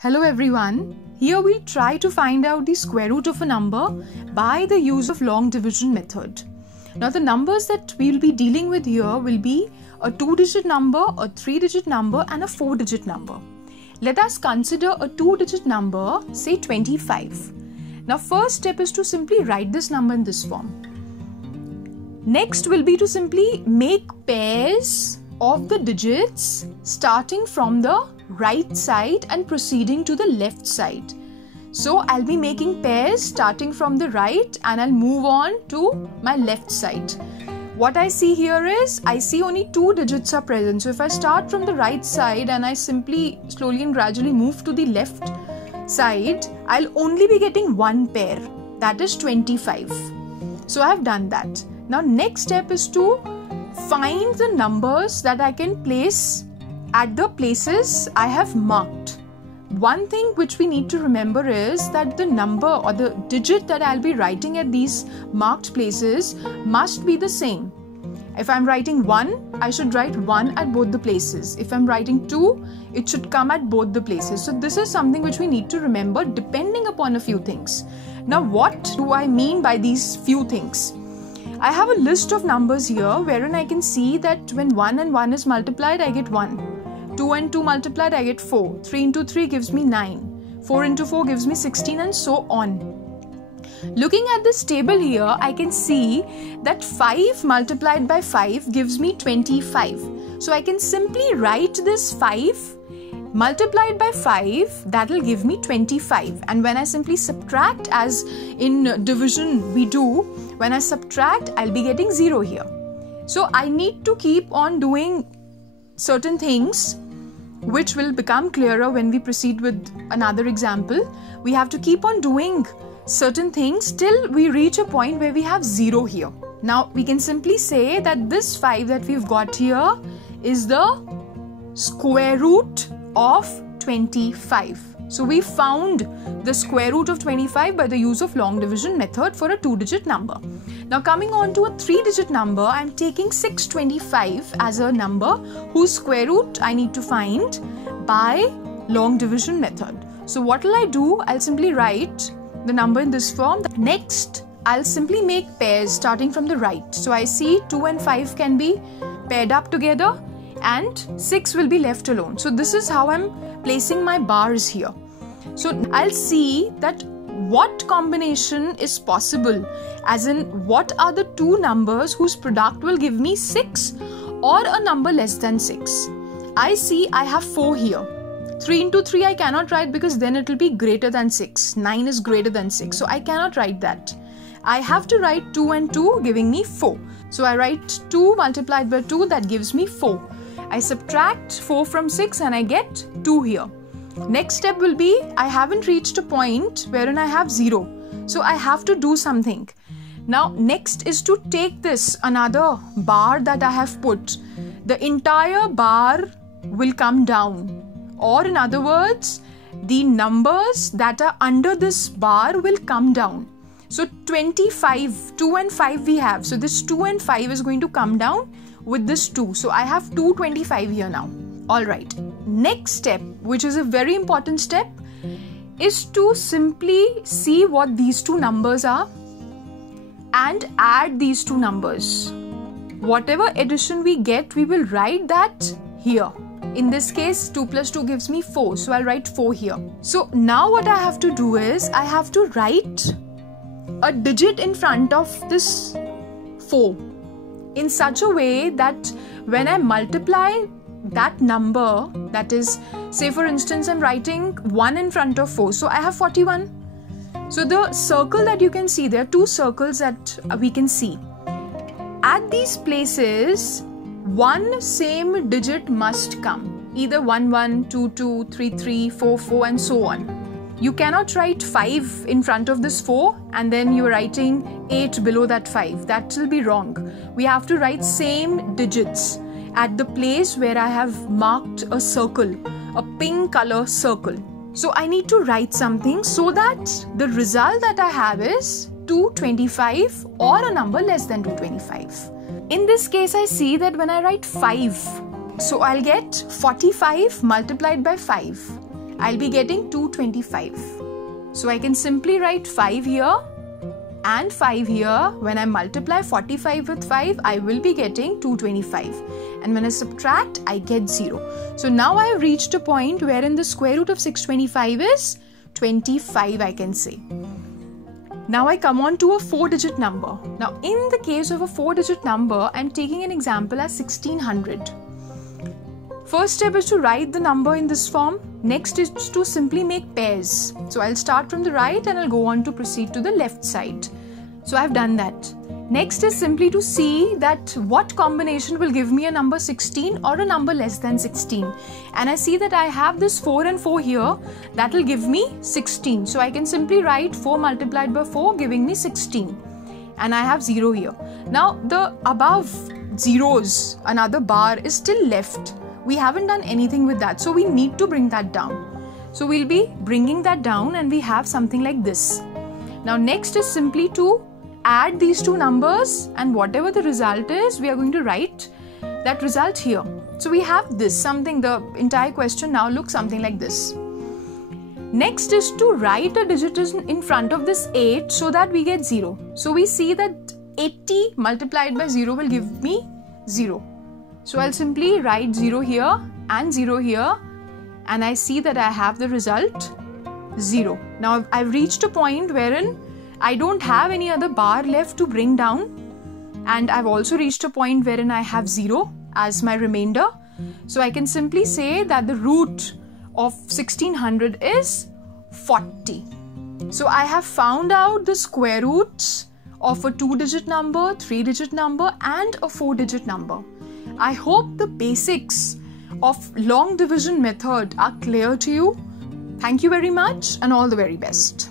Hello everyone, here we'll try to find out the square root of a number by the use of long division method. Now the numbers that we'll be dealing with here will be a 2-digit number, a 3-digit number and a 4-digit number. Let us consider a 2-digit number, say 25. Now first step is to simply write this number in this form. Next will be to simply make pairs of the digits starting from the right side and proceeding to the left side. So I'll be making pairs starting from the right and I'll move on to my left side. What I see here is I see only 2 digits are present. So if I start from the right side and I simply slowly and gradually move to the left side, I'll only be getting one pair, that is 25. So I have done that. Now next step is to find the numbers that I can place at the places I have marked. One thing which we need to remember is that the number or the digit that I'll be writing at these marked places must be the same. If I'm writing 1, I should write 1 at both the places. If I'm writing 2, it should come at both the places. So this is something which we need to remember depending upon a few things. Now what do I mean by these few things? I have a list of numbers here wherein I can see that when 1 and 1 is multiplied, I get 1. 2 and 2 multiplied, I get 4. 3 into 3 gives me 9. 4 into 4 gives me 16 and so on. Looking at this table here, I can see that 5 multiplied by 5 gives me 25. So I can simply write this 5 multiplied by 5, that will give me 25. And when I simply subtract, as in division we do, when I subtract, I'll be getting 0 here. So I need to keep on doing certain things which will become clearer when we proceed with another example. We have to keep on doing certain things till we reach a point where we have 0 here. Now we can simply say that this 5 that we've got here is the square root of 25. So we found the square root of 25 by the use of long division method for a 2-digit number. Now coming on to a 3-digit number, I'm taking 625 as a number whose square root I need to find by long division method. So what will I do? I'll simply write the number in this form. Next, I'll simply make pairs starting from the right. So I see 2 and 5 can be paired up together and 6 will be left alone. So this is how I'm placing my bars here. So I'll see that what combination is possible, as in what are the two numbers whose product will give me 6 or a number less than 6. I see I have 4 here. 3 into 3 I cannot write because then it will be greater than 6. 9 is greater than 6. So I cannot write that. I have to write 2 and 2 giving me 4. So I write 2 multiplied by 2, that gives me 4. I subtract 4 from 6 and I get 2 here. Next step will be, I haven't reached a point wherein I have 0. So I have to do something. Now next is to take this another bar that I have put. The entire bar will come down. Or in other words, the numbers that are under this bar will come down. So 25, 2 and 5 we have. So this 2 and 5 is going to come down with this 2. So I have 225 here now. Alright. Next step, which is a very important step, is to simply see what these two numbers are and add these two numbers. Whatever addition we get, we will write that here. In this case, 2 plus 2 gives me 4. So I'll write 4 here. So now what I have to do is, I have to write a digit in front of this 4 in such a way that when I multiply that number, that is, say for instance, I'm writing 1 in front of 4. So I have 41. So the circle that you can see, there are 2 circles that we can see. At these places, one same digit must come. Either 1, 1, 2, 2, 3, 3, 4, 4 and so on. You cannot write 5 in front of this 4 and then you're writing 8 below that 5. That will be wrong. We have to write same digits at the place where I have marked a circle, a pink color circle. So I need to write something so that the result that I have is 225 or a number less than 225. In this case, I see that when I write 5, So I'll get 45 multiplied by 5. I'll be getting 225. So I can simply write 5 here and 5 here. When I multiply 45 with 5, I will be getting 225. And when I subtract, I get 0. So now I have reached a point wherein the square root of 625 is 25, I can say. Now I come on to a 4-digit number. Now in the case of a 4-digit number, I'm taking an example as 1600. First step is to write the number in this form. Next is to simply make pairs. So I'll start from the right and I'll go on to proceed to the left side. So I've done that. Next is simply to see that what combination will give me a number 16 or a number less than 16. And I see that I have this 4 and 4 here. That will give me 16. So I can simply write 4 multiplied by 4 giving me 16. And I have 0 here. Now the above zeros, another bar is still left. We haven't done anything with that. So we need to bring that down. So we'll be bringing that down and we have something like this. Now next is simply to add these two numbers, and whatever the result is, we are going to write that result here. So we have this, something, the entire question now looks something like this. Next is to write a digit in front of this 8 so that we get 0. So we see that 80 multiplied by 0 will give me 0. So I'll simply write 0 here and 0 here, and I see that I have the result 0. Now I've reached a point wherein I don't have any other bar left to bring down, and I've also reached a point wherein I have 0 as my remainder. So I can simply say that the root of 1600 is 40. So I have found out the square roots of a 2-digit number, 3-digit number and a 4-digit number. I hope the basics of long division method are clear to you. Thank you very much and all the very best.